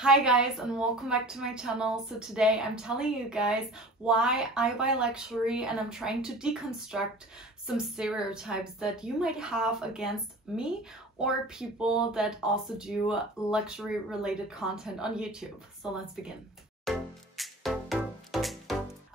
Hi guys, and welcome back to my channel. So today I'm telling you guys why I buy luxury, and I'm trying to deconstruct some stereotypes that you might have against me or people that also do luxury related content on YouTube. So let's begin.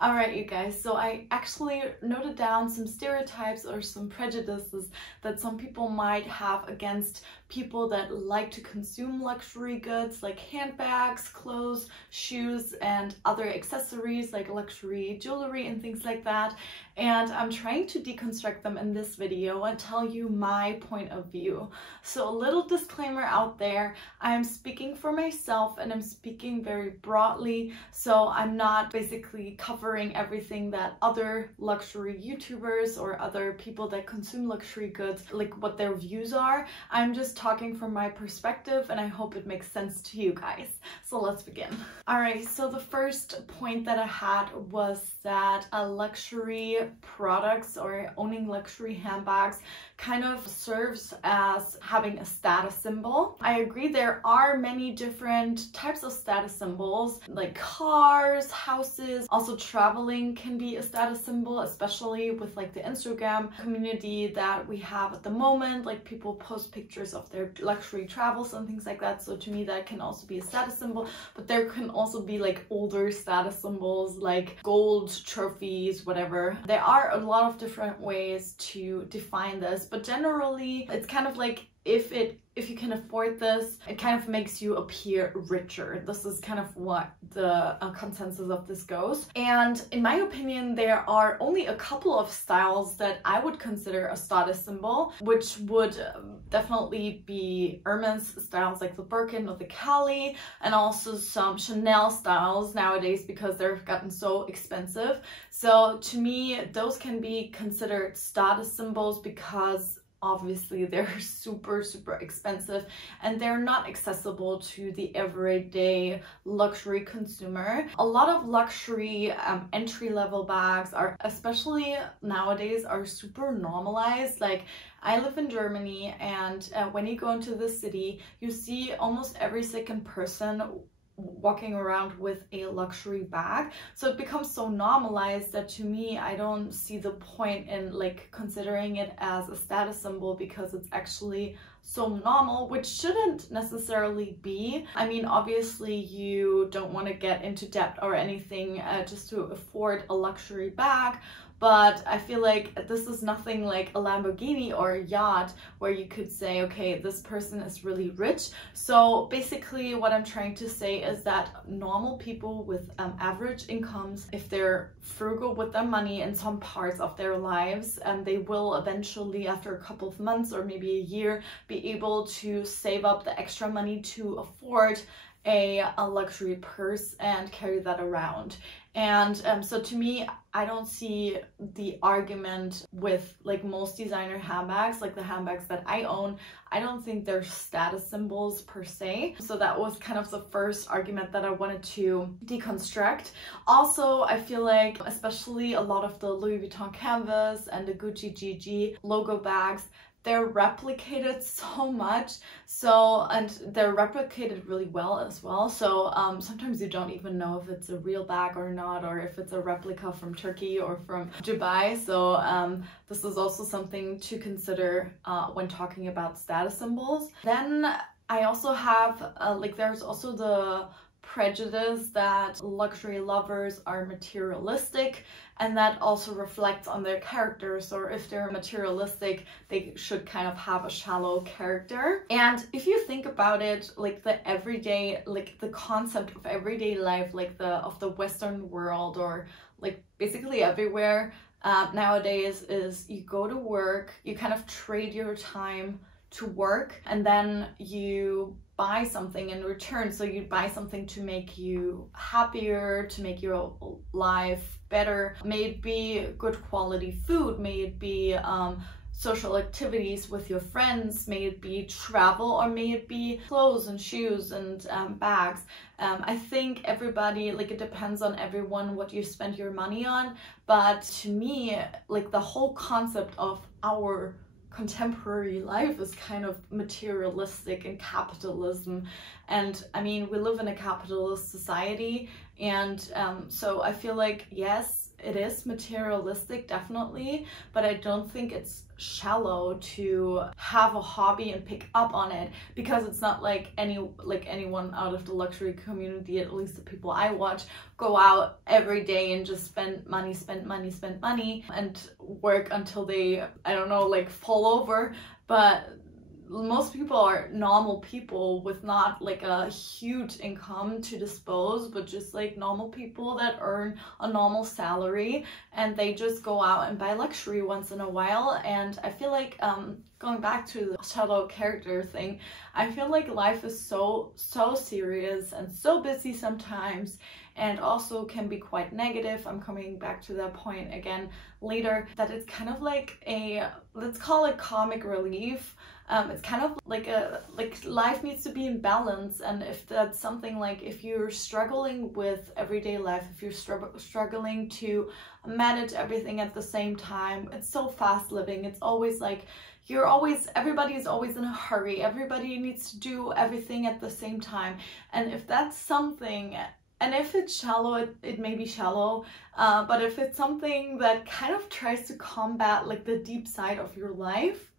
Alright you guys, so I actually noted down some stereotypes or some prejudices that some people might have against people that like to consume luxury goods like handbags, clothes, shoes, and other accessories like luxury jewelry and things like that. And I'm trying to deconstruct them in this video and tell you my point of view. So a little disclaimer out there, I'm speaking for myself and I'm speaking very broadly, so I'm not basically covering everything that other luxury YouTubers or other people that consume luxury goods, like what their views are. I'm just talking from my perspective and I hope it makes sense to you guys. So let's begin. Alright, so the first point that I had was that luxury products or owning luxury handbags kind of serves as having a status symbol. I agree there are many different types of status symbols like cars, houses, also traveling can be a status symbol, especially with like the Instagram community that we have at the moment. Like people post pictures of their luxury travels and things like that, so to me that can also be a status symbol. But there can also be like older status symbols like gold trophies, whatever. There are a lot of different ways to define this, but generally it's kind of like if you can afford this, it kind of makes you appear richer. This is kind of what the consensus of this goes. And in my opinion, there are only a couple of styles that I would consider a status symbol, which would definitely be Hermes styles like the Birkin or the Cali, and also some Chanel styles nowadays because they've gotten so expensive. So to me, those can be considered status symbols because obviously they're super expensive and they're not accessible to the everyday luxury consumer. A lot of luxury entry-level bags are, especially nowadays, are super normalized. Like I live in Germany, and when you go into the city, you see almost every second person walking around with a luxury bag. So it becomes so normalized that to me, I don't see the point in like considering it as a status symbol because it's actually so normal, which shouldn't necessarily be. I mean, obviously you don't want to get into debt or anything just to afford a luxury bag, but I feel like this is nothing like a Lamborghini or a yacht where you could say, okay, this person is really rich. So basically what I'm trying to say is that normal people with average incomes, if they're frugal with their money in some parts of their lives, they will eventually, after a couple of months or maybe a year, be able to save up the extra money to afford a luxury purse and carry that around. And so to me, I don't see the argument with like most designer handbags, like the handbags that I own. I don't think they're status symbols per se. So that was kind of the first argument that I wanted to deconstruct. Also, I feel like especially a lot of the Louis Vuitton canvas and the Gucci GG logo bags, they're replicated so much, and they're replicated really well as well. So sometimes you don't even know if it's a real bag or not, or if it's a replica from Turkey or from Dubai. So this is also something to consider when talking about status symbols. Then I also have there's also the prejudice that luxury lovers are materialistic, and that also reflects on their characters, or if they're materialistic, they should kind of have a shallow character. And if you think about it, like the everyday, like the concept of everyday life, like of the Western world, or like basically everywhere nowadays, is you go to work, you kind of trade your time to work, and then you buy something in return. So you buy something to make you happier, to make your life better. May it be good quality food, may it be social activities with your friends, may it be travel, or may it be clothes and shoes and bags. I think everybody, like it depends on everyone what you spend your money on, but to me, like the whole concept of our contemporary life is kind of materialistic and capitalism. And I mean, we live in a capitalist society, and so I feel like, yes, it is materialistic, definitely, but I don't think it's shallow to have a hobby and pick up on it, because it's not like anyone out of the luxury community, at least the people I watch, go out every day and just spend money and work until they, I don't know, like fall over. But most people are normal people with not like a huge income to dispose, but just like normal people that earn a normal salary, and they just go out and buy luxury once in a while. And I feel like going back to the shadow character thing, I feel like life is so serious and so busy sometimes, and also can be quite negative. I'm coming back to that point again later, that it's kind of like a, let's call it comic relief. It's kind of like life needs to be in balance, and if that's something like, if you're struggling with everyday life, if you're struggling to manage everything at the same time, it's so fast living, it's always like everybody is always in a hurry, everybody needs to do everything at the same time. And if that's something, and if it's shallow, it may be shallow, but if it's something that kind of tries to combat like the deep side of your life,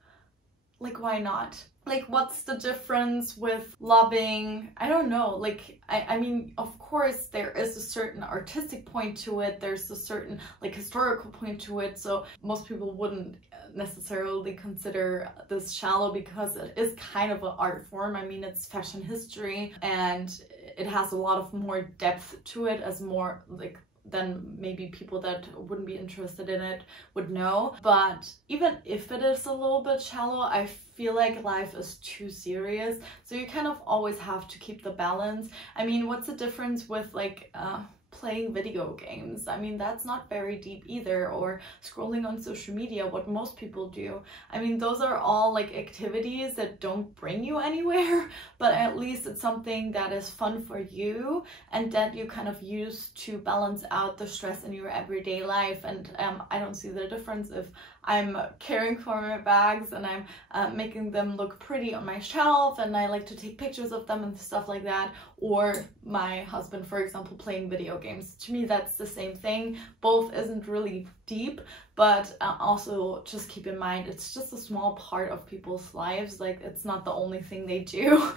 like, why not? Like, what's the difference with loving? I don't know. Like, I mean, of course, there is a certain artistic point to it. There's a certain like historical point to it. So most people wouldn't necessarily consider this shallow, because it is kind of an art form. I mean, it's fashion history, and it has a lot of more depth to it, as more like than maybe people that wouldn't be interested in it would know. But even if it is a little bit shallow, I feel like life is too serious, so you kind of always have to keep the balance. I mean, what's the difference with like playing video games? I mean, that's not very deep either. Or scrolling on social media, what most people do. I mean, those are all like activities that don't bring you anywhere, but at least it's something that is fun for you, and that you kind of use to balance out the stress in your everyday life. And I don't see the difference if I'm caring for my bags and I'm making them look pretty on my shelf, and I like to take pictures of them and stuff like that, or my husband, for example, playing video games. To me, that's the same thing. Both isn't really deep, but also just keep in mind, it's just a small part of people's lives. Like, it's not the only thing they do.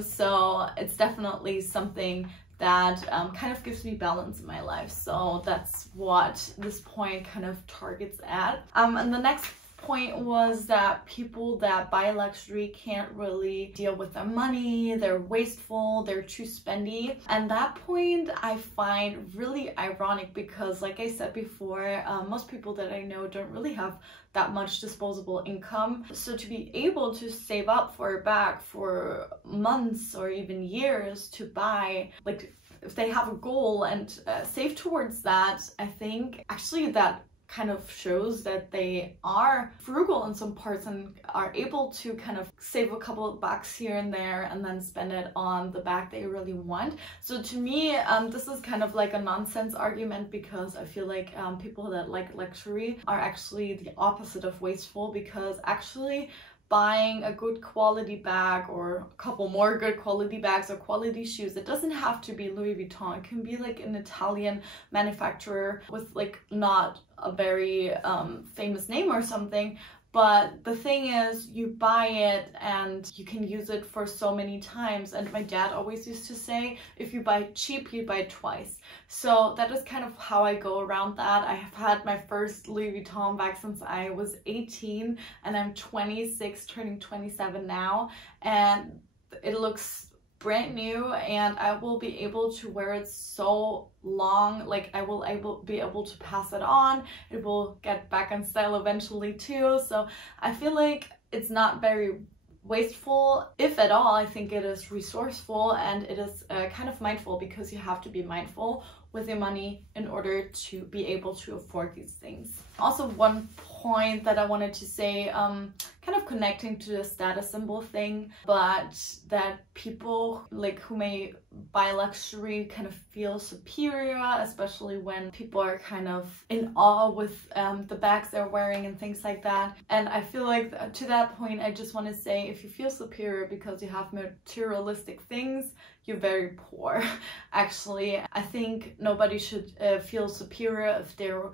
So it's definitely something that kind of gives me balance in my life. So that's what this point kind of targets at. And the next point was that people that buy luxury can't really deal with their money, they're wasteful, they're too spendy. And that point I find really ironic, because like I said before, most people that I know don't really have that much disposable income. So to be able to save up for a bag for months or even years to buy, like, if they have a goal and save towards that, I think actually that kind of shows that they are frugal in some parts and are able to kind of save a couple of bucks here and there and then spend it on the bag they really want. So to me, this is kind of like a nonsense argument, because I feel like people that like luxury are actually the opposite of wasteful, because actually buying a good quality bag or a couple more good quality bags or quality shoes, it doesn't have to be Louis Vuitton. It can be like an Italian manufacturer with like not a very famous name or something. But the thing is, you buy it and you can use it for so many times. And my dad always used to say, if you buy cheap, you buy twice. So that is kind of how I go around that. I have had my first Louis Vuitton bag since I was 18, and I'm 26, turning 27 now. And it looks brand new, and I will be able to wear it so long. Like, I will be able to pass it on. It will get back in style eventually too. So I feel like it's not very wasteful, if at all. I think it is resourceful, and it is kind of mindful, because you have to be mindful with your money in order to be able to afford these things. Also, one point that I wanted to say, kind of connecting to the status symbol thing, but that people like who may buy luxury kind of feel superior, especially when people are kind of in awe with the bags they're wearing and things like that. And I feel like to that point, I just want to say, if you feel superior because you have materialistic things, you're very poor. Actually, I think nobody should feel superior if they're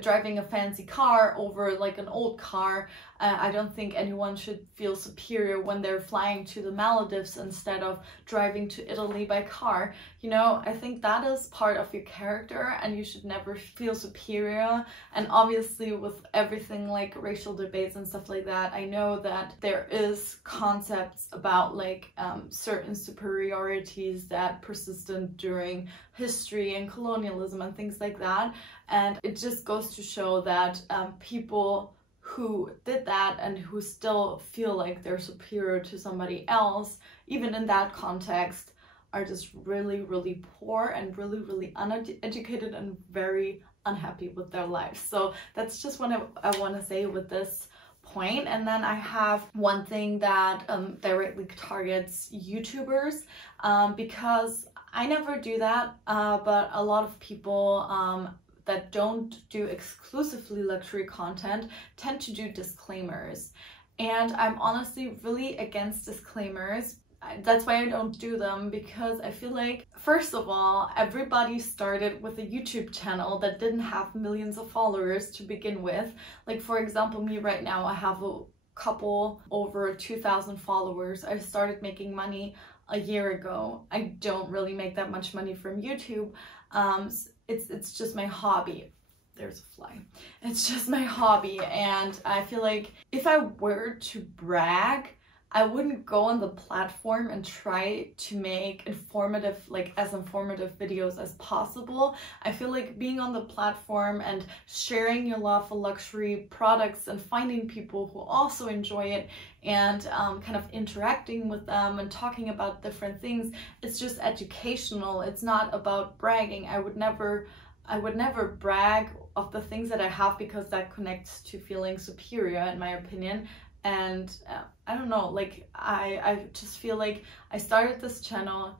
driving a fancy car over like an old car. I don't think anyone should feel superior when they're flying to the Maldives instead of driving to Italy by car. You know, I think that is part of your character and you should never feel superior. And obviously with everything like racial debates and stuff like that, I know that there is concepts about like certain superiorities that persisted during history and colonialism and things like that. And it just goes to show that people who did that and who still feel like they're superior to somebody else, even in that context, are just really, really poor and really, really uneducated and very unhappy with their lives. So that's just what I want to say with this point. And then I have one thing that directly targets YouTubers, because I never do that, but a lot of people that don't do exclusively luxury content tend to do disclaimers. And I'm honestly really against disclaimers. That's why I don't do them, because I feel like, first of all, everybody started with a YouTube channel that didn't have millions of followers to begin with. Like, for example, me right now, I have a couple over 2,000 followers. I started making money a year ago. I don't really make that much money from YouTube. It's just my hobby. There's a fly. It's just my hobby, and I feel like if I were to brag, I wouldn't go on the platform and try to make informative videos as possible. I feel like being on the platform and sharing your love for luxury products and finding people who also enjoy it and kind of interacting with them and talking about different things, it's just educational. It's not about bragging. I would never brag of the things that I have, because that connects to feeling superior, in my opinion. And I don't know, like I just feel like I started this channel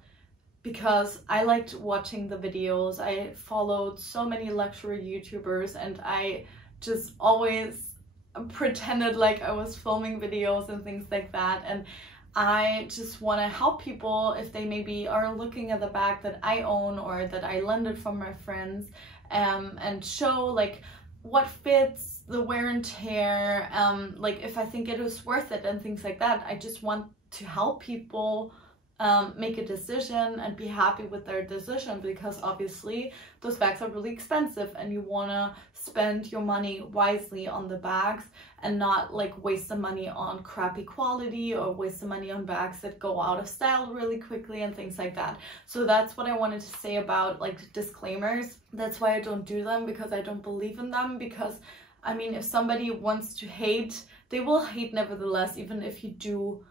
because I liked watching the videos. I followed so many luxury YouTubers and I just always pretended like I was filming videos and things like that. And I just want to help people if they maybe are looking at the bag that I own or that I lended from my friends, and show like what fits, the wear and tear, like if I think it is worth it and things like that. I just want to help people make a decision and be happy with their decision, because obviously those bags are really expensive and you want to spend your money wisely on the bags and not like waste the money on crappy quality or waste the money on bags that go out of style really quickly and things like that. So that's what I wanted to say about like disclaimers. That's why I don't do them, because I don't believe in them. Because I mean, if somebody wants to hate, they will hate nevertheless, even if you do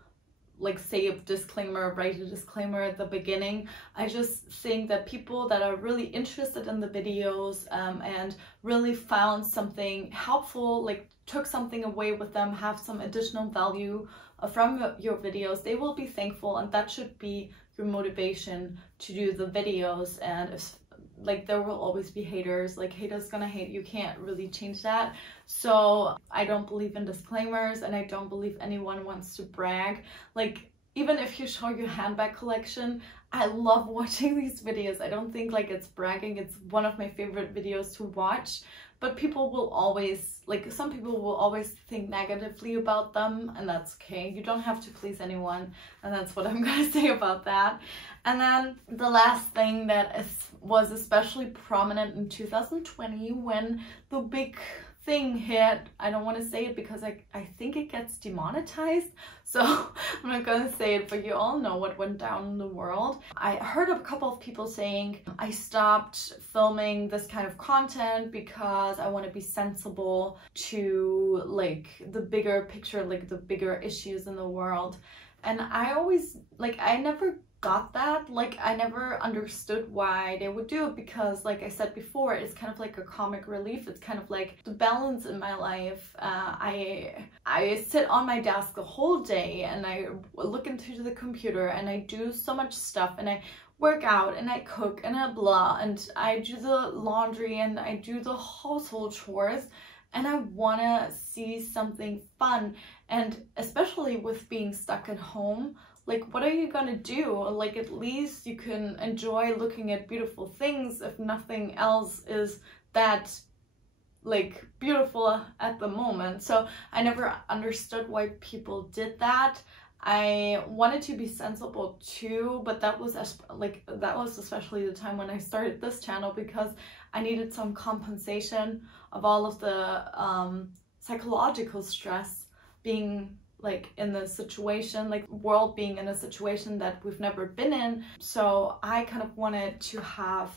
like say a disclaimer, write a disclaimer at the beginning. I just think that people that are really interested in the videos and really found something helpful, like took something away with them, have some additional value from your videos, they will be thankful, and that should be your motivation to do the videos. And if like there will always be haters, like haters gonna hate, you can't really change that. So I don't believe in disclaimers, and I don't believe anyone wants to brag. Like even if you show your handbag collection, I love watching these videos. I don't think like it's bragging, it's one of my favorite videos to watch. But people will always, like some people will always think negatively about them, and that's okay. You don't have to please anyone, and that's what I'm gonna say about that. And then the last thing that was especially prominent in 2020 when the big thing hit, I don't want to say it because I think it gets demonetized, so I'm not gonna say it, but you all know what went down in the world. I heard a couple of people saying I stopped filming this kind of content because I want to be sensible to like the bigger picture, like the bigger issues in the world. And I always, like, I never got that. Like, I never understood why they would do it, because like I said before, it's kind of like a comic relief. It's kind of like the balance in my life. I sit on my desk the whole day and I look into the computer and I do so much stuff, and I work out and I cook and I blah, and I do the laundry and I do the household chores, and I want to see something fun. And especially with being stuck at home, like, what are you gonna do? Like, at least you can enjoy looking at beautiful things if nothing else is that like beautiful at the moment. So I never understood why people did that. I wanted to be sensible too, but that was especially the time when I started this channel, because I needed some compensation of all of the psychological stress being like in the situation, like world being in a situation that we've never been in. So I kind of wanted to have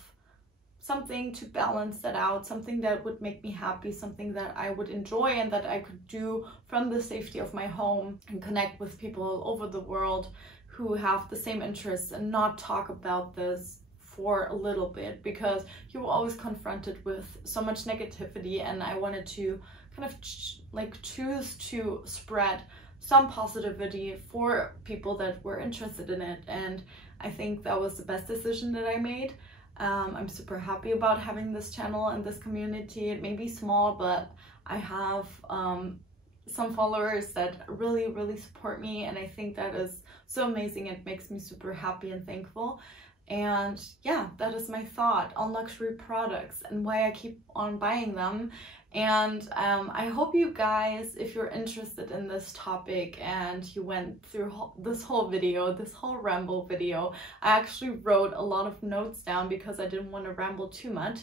something to balance that out, something that would make me happy, something that I would enjoy and that I could do from the safety of my home, and connect with people all over the world who have the same interests, and not talk about this for a little bit, because you're always confronted with so much negativity, and I wanted to kind of choose to spread some positivity for people that were interested in it. And I think that was the best decision that I made. I'm super happy about having this channel and this community. It may be small, but I have some followers that really support me, and I think that is so amazing. It makes me super happy and thankful. And yeah, that is my thought on luxury products and why I keep on buying them. And I hope you guys, if you're interested in this topic and you went through this whole video, this whole ramble video, I actually wrote a lot of notes down because I didn't want to ramble too much.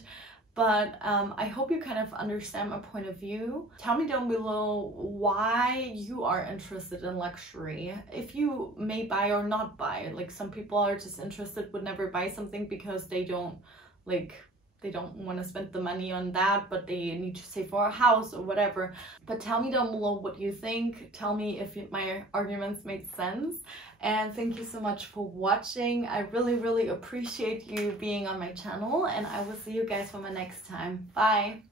But I hope you kind of understand my point of view. Tell me down below why you are interested in luxury. If you may buy or not buy. Like, some people are just interested, would never buy something because they don't want to spend the money on that, but they need to save for a house or whatever. But tell me down below what you think. Tell me if my arguments made sense. And thank you so much for watching. I really appreciate you being on my channel, and I will see you guys for my next time. Bye!